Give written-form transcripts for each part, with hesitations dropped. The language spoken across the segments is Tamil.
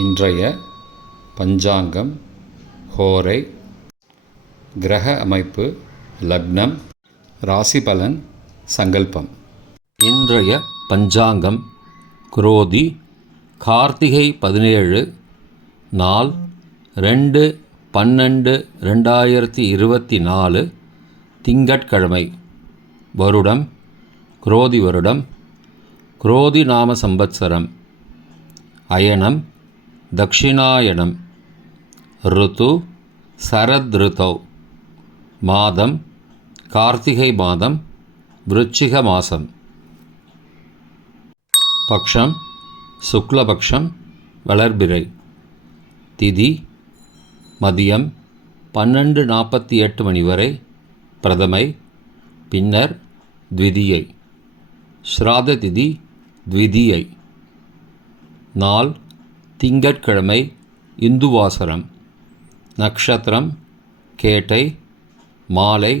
இன்றைய பஞ்சாங்கம், ஹோரை, கிரக அமைப்பு, லக்னம், ராசி பலன், சங்கல்பம். இன்றைய பஞ்சாங்கம் குரோதி கார்த்திகை 17, நாள் 2/12/2024, திங்கட்கிழமை. வருடம் குரோதி வருடம், குரோதி நாம சம்பத்சரம். அயனம் தக்ஷிணாயனம். ருத்து சரத் ருத்தௌ. மாதம் கார்த்திகை மாதம், விருச்சிக மாதம். பக்ஷம் சுக்லபக்ஷம், வளர்பிறை. திதி மதியம் 12:48 மணி வரை பிரதமை, பின்னர் த்விதியை. ஸ்ராத திதி த்விதியை. நாள் திங்கட்கிழமை, இந்துவாசரம். நக்ஷத்திரம் கேட்டை, மாலை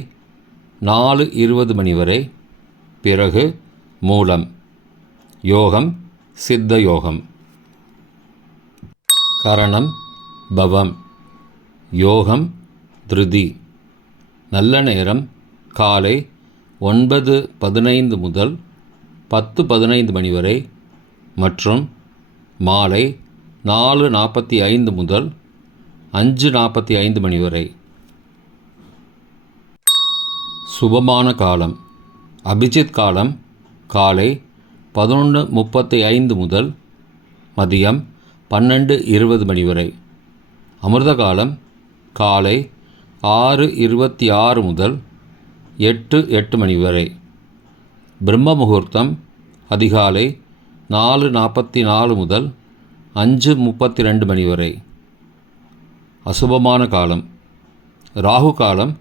4:20 மணி வரை, பிறகு மூலம். யோகம் சித்த யோகம். கரணம் பவம். யோகம் திருதி. நல்ல நேரம் காலை 9:15 முதல் 10:15 மணி வரை மற்றும் மாலை 4:45 முதல் 5:45 மணி வரை. சுபமான காலம். அபிஜித் காலம் காலை 11:35 முதல் மதியம் 12:20 மணி வரை. அமிர்த காலம் காலை 6:26 முதல் 8:08 மணி வரை. பிரம்ம முகூர்த்தம் அதிகாலை 4:44 முதல் 5:32 மணி வரை. அசுபமான காலம். ராகு காலம்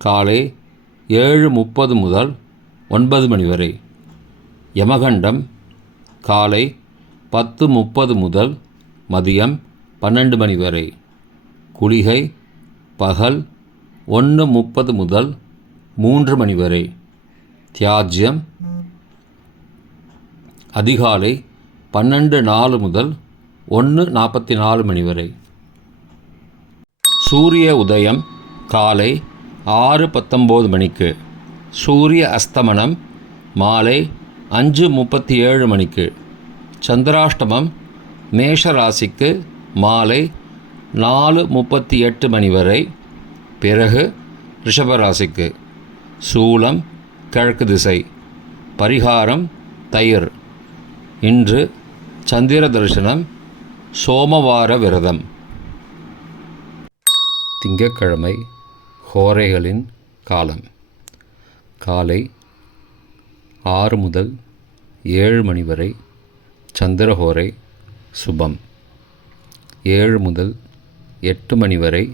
காலை 7:30 முதல் 9 மணி வரை. யமகண்டம் காலை 10:30 முதல் மதியம் 12 மணி வரை. குளிகை பகல் 1:30 முதல் 3 மணி வரை. தியாஜ்யம் அதிகாலை 12:04 முதல் 1:44 மணி வரை. சூரிய உதயம் காலை 6:19 மணிக்கு. சூரிய அஸ்தமனம் மாலை 5:37 மணிக்கு. சந்திராஷ்டமம் மேஷ ராசிக்கு மாலை 4:38 மணி வரை, பிறகு ரிஷபராசிக்கு. சூலம் கிழக்கு திசை. பரிகாரம் தயிர். இன்று சந்திர தரிசனம், சோமவார விரதம். திங்கட்கிழமை, ஹோரைகளின் காலம். காலை 6 முதல் 7 மணி வரை சந்திரஹோரை சுபம். 7 முதல் 8 மணி வரை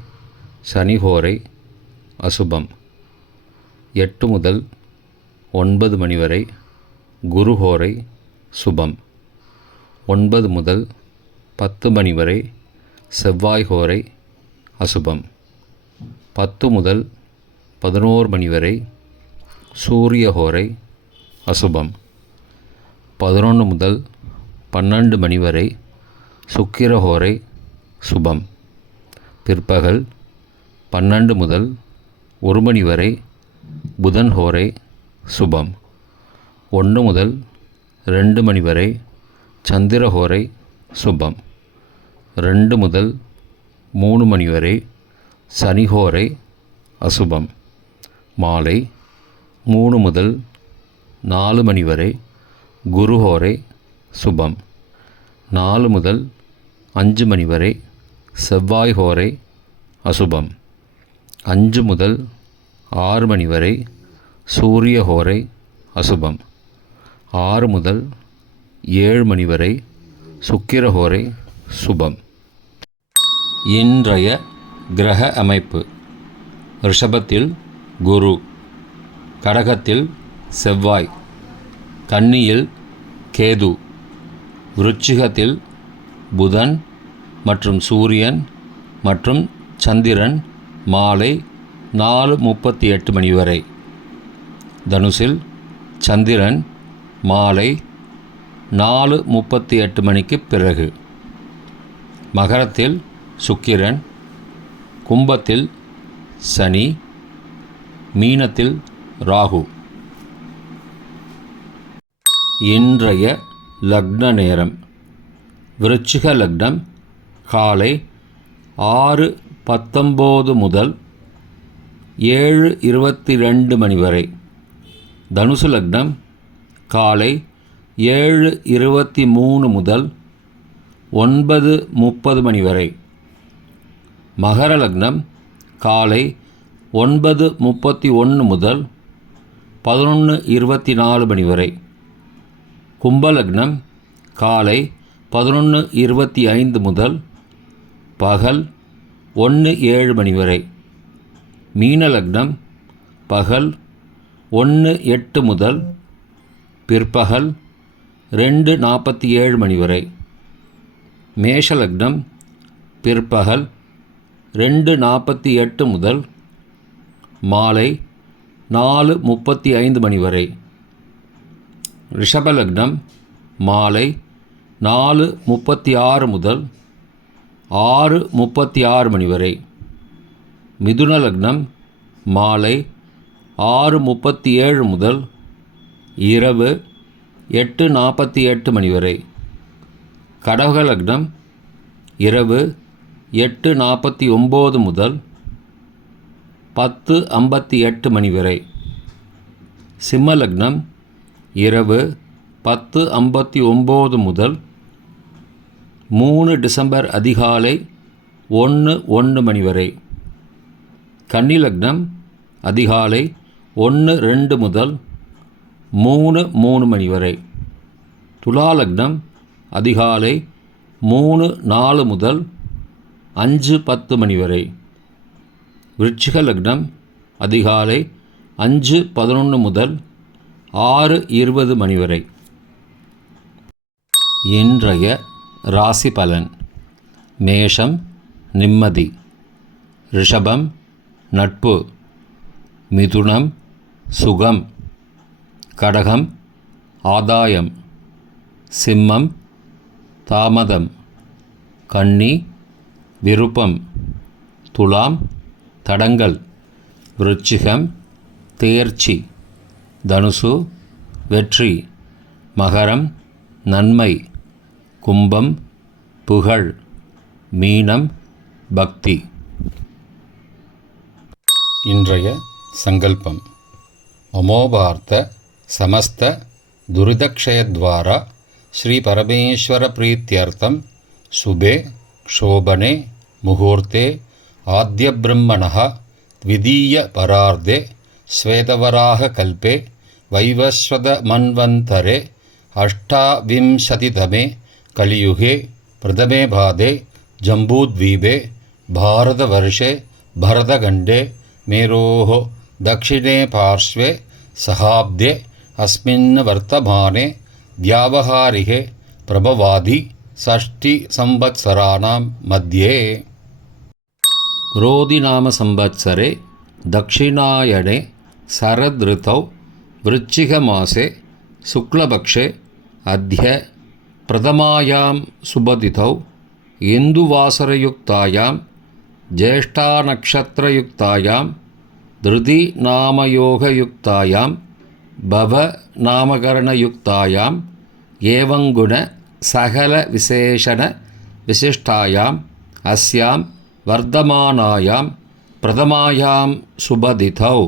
சனிஹோரை அசுபம். 8 முதல் 9 மணி வரை குருஹோரை சுபம். 9 முதல் 10 மணி வரை செவ்வாய் ஹோரை அசுபம். 10 முதல் 11 மணி வரை சூரிய ஹோரை அசுபம். 11 முதல் 12 மணி வரை சுக்கிர ஹோரை சுபம். பிற்பகல் 12 முதல் 1 மணி வரை புதன் ஹோரை சுபம். 1 முதல் 2 மணி வரை சந்திரஹோரை சுபம். 2 முதல் 3 மணி வரை சனிஹோரை அசுபம். மாலை 3 முதல் 4 மணி வரை குருஹோரை சுபம். 4 முதல் 5 மணி வரை செவ்வாய் ஹோரை அசுபம். 5 முதல் 6 மணி வரை சூரிய ஹோரை அசுபம். 6 முதல் 7 மணி வரை சுக்கிரஹோரை சுபம். இன்றைய கிரக அமைப்பு. ரிஷபத்தில் குரு, கடகத்தில் செவ்வாய், கன்னியில் கேது, விருச்சிகத்தில் புதன் மற்றும் சூரியன் மற்றும் சந்திரன் மாலை 4:38 மணி வரை. தனுசில் சந்திரன் மாலை 4:38 மணிக்கு பிறகு. மகரத்தில் சுக்கிரன், கும்பத்தில் சனி, மீனத்தில் ராகு. இன்றைய லக்ன நேரம். விருச்சிக லக்னம் காலை 6:19 முதல் 7:22 மணி வரை. தனுசு லக்னம் காலை 7:23 முதல் 9:30 மணி வரை. மகர லக்னம் காலை 9:31 முதல் 11:24 மணி வரை. கும்பலக்னம் காலை 11:25 முதல் பகல் 1:07 மணி வரை. மீனலக்னம் பகல் 1:08 முதல் பிற்பகல் 2:47 மணி வரை. மேஷலக்னம் பிற்பகல் 2:48 முதல் மாலை 4:35 மணி வரை. ரிஷபலக்னம் மாலை 4:36 முதல் 6:36 மணி வரை. மிதுன லக்னம் மாலை 6:37 முதல் இரவு 8:48 மணி வரை. கடக லக்னம் இரவு 8:49 முதல் 10:58 மணி வரை. சிம்ம லக்னம் இரவு 10:59 முதல் 3 டிசம்பர் அதிகாலை 1:01 மணி வரை. கன்னி லக்னம் அதிகாலை 1:02 முதல் 3:03 மணி வரை. துலா லக்னம் அதிகாலை 3:04 முதல் 5:10 மணி வரை. விருச்சிக லக்னம் அதிகாலை 5:11 முதல் 6:20 மணி வரை. இன்றைய ராசி பலன். மேஷம் நிம்மதி, ரிஷபம் நட்பு, மிதுனம் சுகம், கடகம் ஆதாயம், சிம்மம் தாமதம், கன்னி விருப்பம், துலாம் தடங்கல், விருச்சிகம் தேர்ச்சி, தனுசு வெற்றி, மகரம் நன்மை, கும்பம் புகழ், மீனம் பக்தி. இன்றைய சங்கல்பம். அமோபார்த்த சமஸ்த துரிதக்ஷயத்வாரா ஸ்ரீ பரமேஸ்வர பிரீத்யர்த்தம் சுபே க்ஷோபனே முகூர்த்தே ஆத்ய பிரம்மணः த்விதீய பரார்த்தே ஸ்வேதவராக கல்பே வைவஸ்வத மன்வந்தரே அஷ்டாவிம்சதிதமே கலியுகே பிரதமே பாதே ஜம்பூத்வீபே பாரதவர்ஷே பரதகண்டே மேரோः दक्षिणे पार्श्वे सहाब्दे अस्मिन् वर्तमाने व्यावहारिके प्रभवादि षष्टिसंवत्सराणां मध्ये क्रोधिनामसंवत्सरे दक्षिणायने शरदृतौ वृश्चिकमासे शुक्लपक्षे अद्य प्रथमायां शुभतिथौ इन्दुवासरयुक्तायां ज्येष्ठानक्षत्रयुक्तायां धृतिनामयोगयुक्तायां भवनामकरणयुक्तायां एवंगुण सकलविशेषणविशिष्टायाम् अस्यां वर्धमानायां प्रथमायां शुभतिथौ